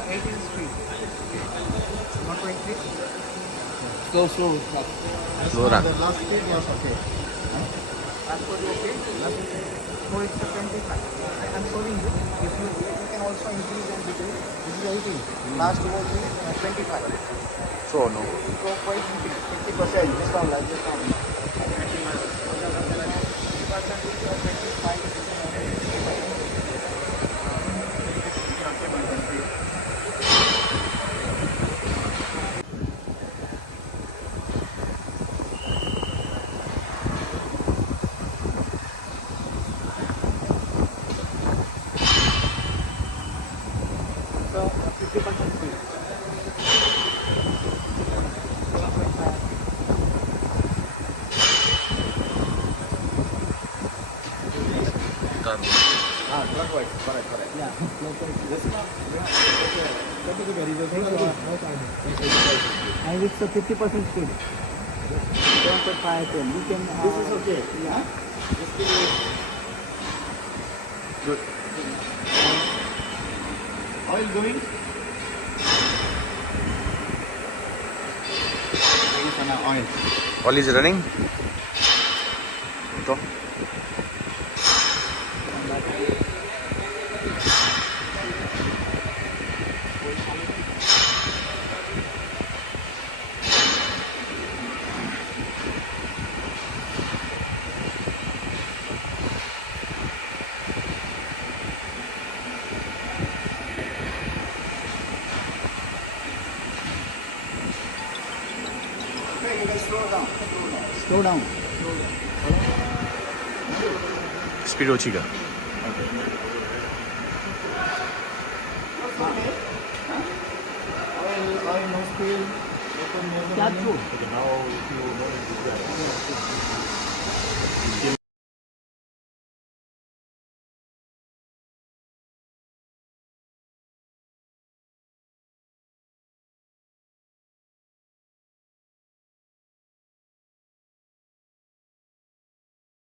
18 speed. Not to increase. Slow. Slow run. The last speed was okay. As per the okay. So it's a 25. I'm showing you. If you can also increase and decrease. This is 18. Last was 25. So no. So quite increase. 50%. Just down like this down. 50% is 25. So 50% speed. Clockwise, correct. Yeah, clockwise. This one. And it's a 50% speed. 7.5 atm. You can. This is okay. Yeah. This is good. Oil going. Oil. All is running. So. Okay, you can slow down. Speed ओछी कर. Oil, no speed. That's true.